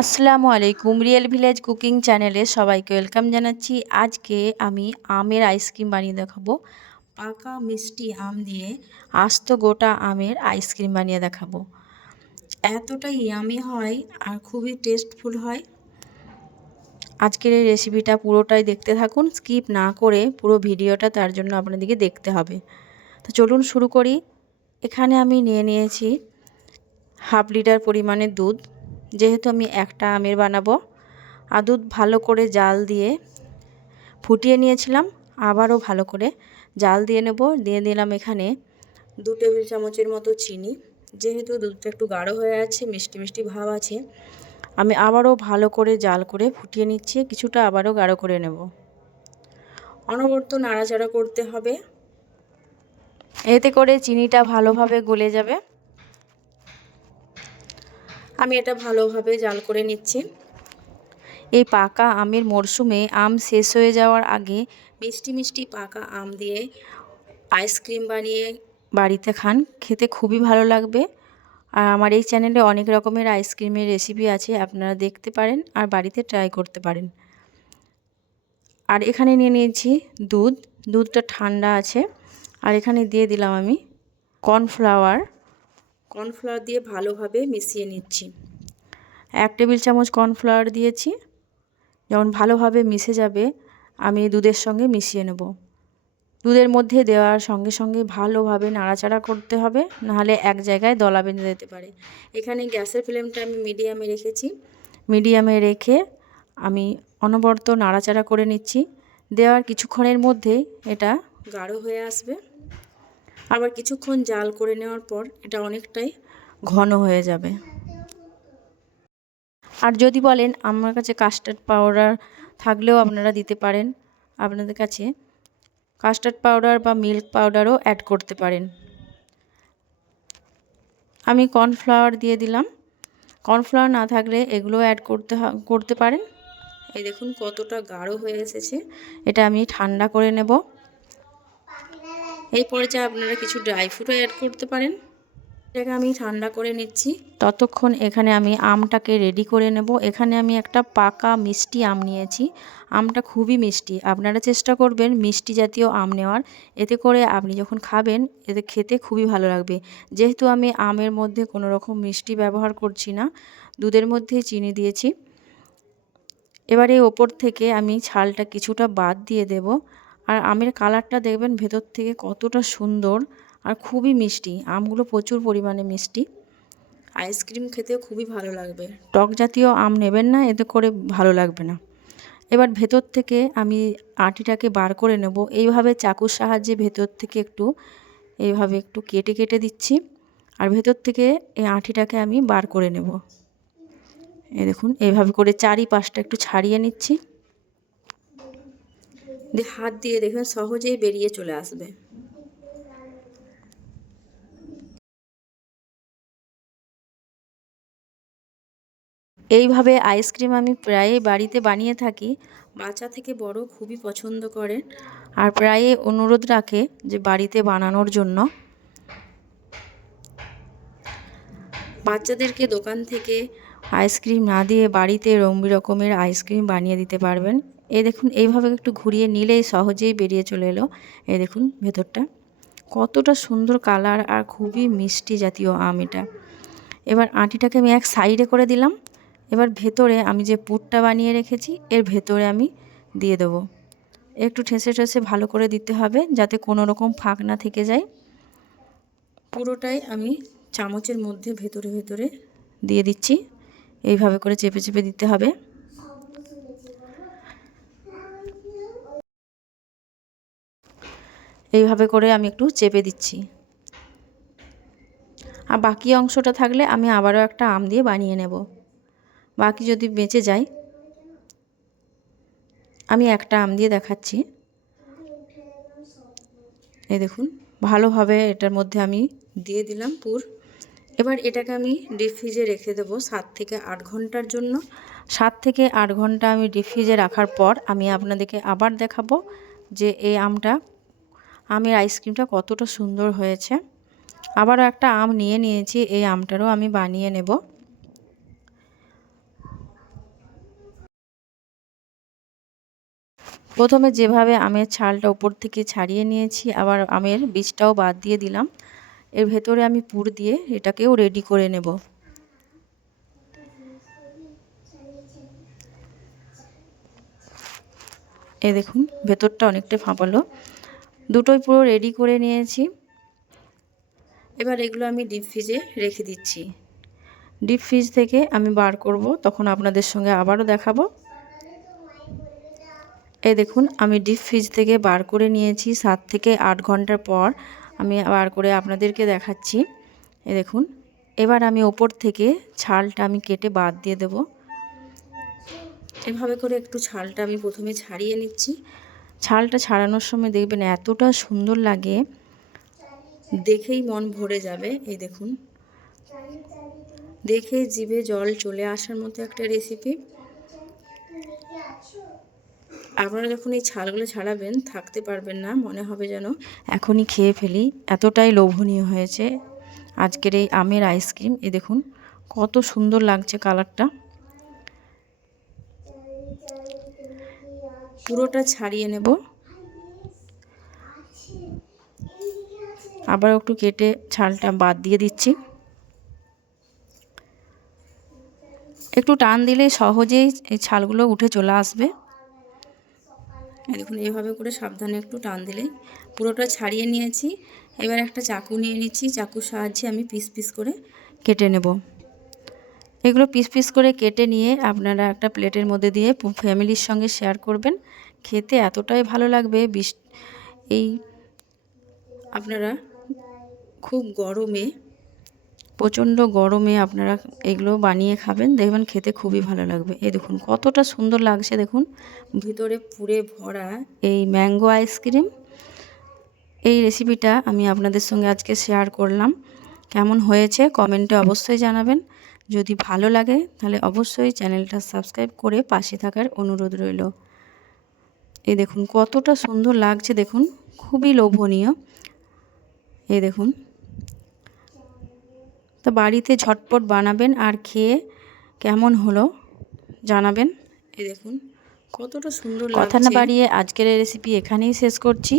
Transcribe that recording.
আসসালামু আলাইকুম, real village cooking চ্যানেলে সবাইকে ওয়েলকাম জানাচ্ছি। আজকে আমি আমের আইসক্রিম বানিয়ে দেখাবো। পাকা মিষ্টি আম দিয়ে আস্ত গোটা আমের আইসক্রিম বানিয়ে দেখাবো। এতটাই ইয়ামি হয় আর খুবই টেস্টফুল হয়। আজকের এই রেসিপিটা পুরোটাই দেখতে থাকুন, স্কিপ না করে পুরো ভিডিওটা তার জন্য আপনাদেরকে দেখতে হবে। তো চলুন শুরু করি। এখানে আমি নিয়ে নিয়েছি হাফ লিটার পরিমাণের দুধ। যেহেতু আমি একটা আমের বানাবো, আর দুধ ভালো করে জাল দিয়ে ফুটিয়ে নিয়েছিলাম। আবারও ভালো করে জাল দিয়ে নেব। দিয়ে দিলাম এখানে 2 টেবিল চামচের মতো চিনি। যেহেতু দুধটা একটু গাঢ় হয়ে আছে, মিষ্টি মিষ্টি ভাব আছে, আমি আবারও ভালো করে জাল করে ফুটিয়ে নিচ্ছি। কিছুটা আবারও গাঢ় করে নেব। অনবরত নাড়াচাড়া করতে হবে, এতে করে চিনিটা ভালোভাবে গলে যাবে। আমি এটা ভালোভাবে জাল করে নিচ্ছি। এই পাকা আমের মরশুমে আম শেষ হয়ে যাওয়ার আগে মিষ্টি মিষ্টি পাকা আম দিয়ে আইসক্রিম বানিয়ে বাড়িতে খান, খেতে খুবই ভালো লাগবে। আর আমার এই চ্যানেলে অনেক রকমের আইসক্রিমের রেসিপি আছে, আপনারা দেখতে পারেন আর বাড়িতে ট্রাই করতে পারেন। আর এখানে নিয়ে নিয়েছি দুধটা ঠান্ডা আছে। আর এখানে দিয়ে দিলাম আমি কর্নফ্লাওয়ার দিয়ে ভালোভাবে মিশিয়ে নিচ্ছি। 1 টেবিল চামচ কর্নফ্লাওয়ার দিয়েছি। যখন ভালোভাবে মিশে যাবে, আমি দুধের সঙ্গে মিশিয়ে নেব। দুধের মধ্যে দেওয়ার সঙ্গে সঙ্গে ভালোভাবে নাড়াচাড়া করতে হবে, নাহলে এক জায়গায় দলা বেঁধে যেতে পারে। এখানে গ্যাসের ফ্লেমটা আমি মিডিয়ামে রেখেছি। মিডিয়ামে রেখে আমি অনবরত নাড়াচাড়া করে নিচ্ছি। দেওয়ার কিছুক্ষণের মধ্যেই এটা গাঢ় হয়ে আসবে। আবার কিছুক্ষণ জাল করে নেওয়ার পর এটা অনেকটাই ঘন হয়ে যাবে। আর যদি বলেন আমার কাছে কাস্টার্ড পাউডার থাকলেও আপনারা দিতে পারেন। আপনাদের কাছে কাস্টার্ড পাউডার বা মিল্ক পাউডারও অ্যাড করতে পারেন। আমি কর্নফ্লাওয়ার দিয়ে দিলাম। কর্নফ্লাওয়ার না থাকলে এগুলো অ্যাড করতে পারেন। এই দেখুন কতটা গাঢ় হয়ে এসেছে। এটা আমি ঠান্ডা করে নেব। এই পর্যায়ে আপনারা কিছু ড্রাই ফ্রুটও অ্যাড করতে পারেন। এটাকে আমি ঠান্ডা করে নিচ্ছি। ততক্ষণ এখানে আমি আমটাকে রেডি করে নেব। এখানে আমি একটা পাকা মিষ্টি আম নিয়েছি। আমটা খুবই মিষ্টি, আপনারা চেষ্টা করবেন মিষ্টি জাতীয় আম নেওয়ার। এতে করে আপনি যখন খাবেন এতে খেতে খুবই ভালো লাগবে। যেহেতু আমি আমের মধ্যে কোনো রকম মিষ্টি ব্যবহার করছি না, দুধের মধ্যেই চিনি দিয়েছি। এবারে ওপর থেকে আমি ছালটা কিছুটা বাদ দিয়ে দেব। আর আমের কালারটা দেখবেন ভেতর থেকে কতটা সুন্দর আর খুবই মিষ্টি। আমগুলো প্রচুর পরিমাণে মিষ্টি, আইসক্রিম খেতে খুবই ভালো লাগবে। টক জাতীয় আম নেবেন না, এতে করে ভালো লাগবে না। এবার ভেতর থেকে আমি আটিটাকে বার করে নেব। এইভাবে চাকুর সাহায্যে ভেতর থেকে এইভাবে একটু কেটে কেটে দিচ্ছি। আর ভেতর থেকে এই আটিটাকে আমি বার করে নেব। এই দেখুন এইভাবে করে চারিপাশটা একটু ছাড়িয়ে নিচ্ছি। হাত দিয়ে দেখবেন সহজেই বেরিয়ে চলে আসবে। এইভাবে আইসক্রিম আমি প্রায়ই বাড়িতে বানিয়ে থাকি। বাচ্চা থেকে বড় খুবই পছন্দ করেন আর প্রায়ই অনুরোধ রাখে যে বাড়িতে বানানোর জন্য। বাচ্চাদেরকে দোকান থেকে আইসক্রিম না দিয়ে বাড়িতে রকমের আইসক্রিম বানিয়ে দিতে পারবেন। এই দেখুন এইভাবে একটু ঘুরিয়ে নিলেই সহজেই বেরিয়ে চলে এলো। এই দেখুন ভেতরটা কতটা সুন্দর কালার আর খুবই মিষ্টি জাতীয় আম এটা। এবার আটিটাকে আমি এক সাইডে করে দিলাম। এবার ভেতরে আমি যে পুরটা বানিয়ে রেখেছি এর ভেতরে আমি দিয়ে দেবো। একটু ঠেসে ঠেসে ভালো করে দিতে হবে যাতে কোনো রকম ফাঁক না থেকে যায়। পুরোটাই আমি চামচের মধ্যে ভেতরে ভেতরে দিয়ে দিচ্ছি। এইভাবে করে চেপে চেপে দিতে হবে। এইভাবে করে আমি একটু চেপে দিচ্ছি। আর বাকি অংশটা থাকলে আমি আবারও একটা আম দিয়ে বানিয়ে নেব। বাকি যদি বেঁচে যায়, আমি একটা আম দিয়ে দেখাচ্ছি। এই দেখুন ভালোভাবে এটার মধ্যে আমি দিয়ে দিলাম পুর। এবার এটাকে আমি ডিপ ফ্রিজে রেখে দেবো 7 থেকে 8 ঘন্টার জন্য। 7 থেকে 8 ঘন্টা আমি ডিপ ফ্রিজে রাখার পর আমি আপনাদেরকে আবার দেখাবো যে এই আমের আইসক্রিমটা কতটা সুন্দর হয়েছে। আবারও একটা আম নিয়েছি, এই আমটারও আমি বানিয়ে নেব। প্রথমে যেভাবে আমের ছালটা উপর থেকে ছাড়িয়ে নিয়েছি, আবার আমের বীজটাও বাদ দিয়ে দিলাম। এর ভেতরে আমি পুর দিয়ে এটাকেও রেডি করে নেব। এই দেখুন ভেতরটা অনেকটা ফাঁপালো। দুটোই পুরো রেডি করে নিয়েছি। এবার এগুলো আমি ডিপ ফ্রিজে রেখে দিচ্ছি। ডিপ ফ্রিজ থেকে আমি বার করব, তখন আপনাদের সঙ্গে আবারও দেখাবো। এই দেখুন আমি ডিপ ফ্রিজ থেকে বার করে নিয়েছি। 7 থেকে 8 ঘন্টার পর আমি বার করে আপনাদেরকে দেখাচ্ছি। এই দেখুন এবার আমি ওপর থেকে ছালটা আমি কেটে বাদ দিয়ে দেব। এভাবে করে একটু ছালটা আমি প্রথমে ছাড়িয়ে নিচ্ছি। ছালটা ছাড়ানোর সময় দেখবেন এতটা সুন্দর লাগে, দেখেই মন ভরে যাবে। এই দেখুন দেখে জিভে জল চলে আসার মতো একটা রেসিপি। আপনারা যখন এই ছালগুলো ছাড়াবেন থাকতে পারবেন না, মনে হবে যেন এখনই খেয়ে ফেলি, এতটাই লোভনীয় হয়েছে আজকের এই আমের আইসক্রিম। এই দেখুন কত সুন্দর লাগছে কালারটা। পুরোটা ছাড়িয়ে নেব, আবার একটু কেটে ছালটা বাদ দিয়ে দিচ্ছি। একটু টান দিলেই সহজেই এই ছালগুলো উঠে চলে আসবে। দেখুন এইভাবে করে সাবধানে একটু টান দিলেই পুরোটা ছাড়িয়ে নিয়েছি। এবার একটা চাকু নিয়ে নিচ্ছি, চাকুর সাহায্যে আমি পিস পিস করে কেটে নেব। এগুলো পিস পিস করে কেটে নিয়ে আপনারা একটা প্লেটের মধ্যে দিয়ে ফ্যামিলির সঙ্গে শেয়ার করবেন। খেতে এতটাই ভালো লাগবে। এই আপনারা খুব গরমে, প্রচণ্ড গরমে আপনারা এগুলো বানিয়ে খাবেন, দেখবেন খেতে খুবই ভালো লাগবে। এই দেখুন কতটা সুন্দর লাগছে, দেখুন ভিতরে পুরে ভরা এই ম্যাঙ্গো আইসক্রিম। এই রেসিপিটা আমি আপনাদের সঙ্গে আজকে শেয়ার করলাম। কেমন হয়েছে কমেন্টে অবশ্যই জানাবেন। যদি ভালো লাগে তাহলে অবশ্যই চ্যানেলটা সাবস্ক্রাইব করে পাশে থাকার অনুরোধ রইল। এই দেখুন কতটা সুন্দর লাগছে, দেখুন খুবই লোভনীয়। এই দেখুন, তো বাড়িতে ঝটপট বানাবেন আর খেয়ে কেমন হলো জানাবেন। এই দেখুন কতটা সুন্দর লাগছে। কথা না বাড়িয়ে আজকের রেসিপি এখানেই শেষ করছি।